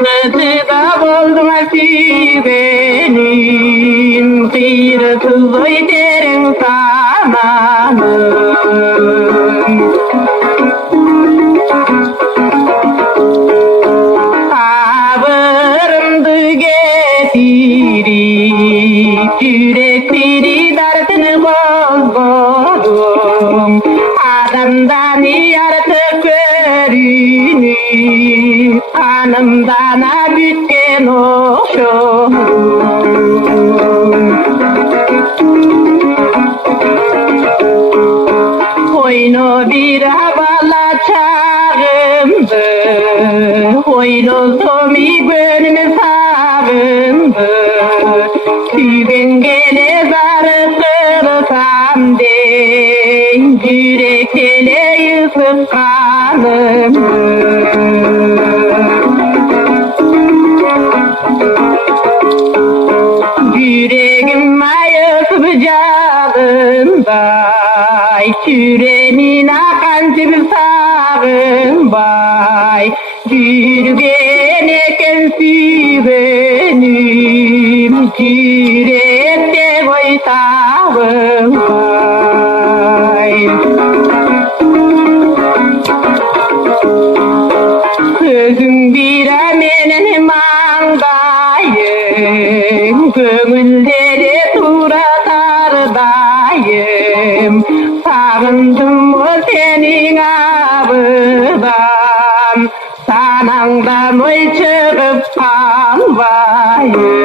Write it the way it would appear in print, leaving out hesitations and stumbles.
Kızıda boldum benim, kıyırtız oy derin sananım. Sabırımdı getirip, yürekleri derdini bozmadım. Adamdan artık görünüp, kanımdan bütken okşum. Oyunu bir havalı çağımdı, oyunu somi gönlümü sağımdı. Tüben gele zarı kırsam den, yürek ele yısıp kanımdı. Yüreğim ayıp canımday, küremin akan tüm sağımday. Yürgen eken süvenim, yürekte boy sağımday. Sözün bir amenen mağdayım, gönüllere turatardayım. Sağındım o senin abıdan, sanangdan oy çıkıp kalmayım.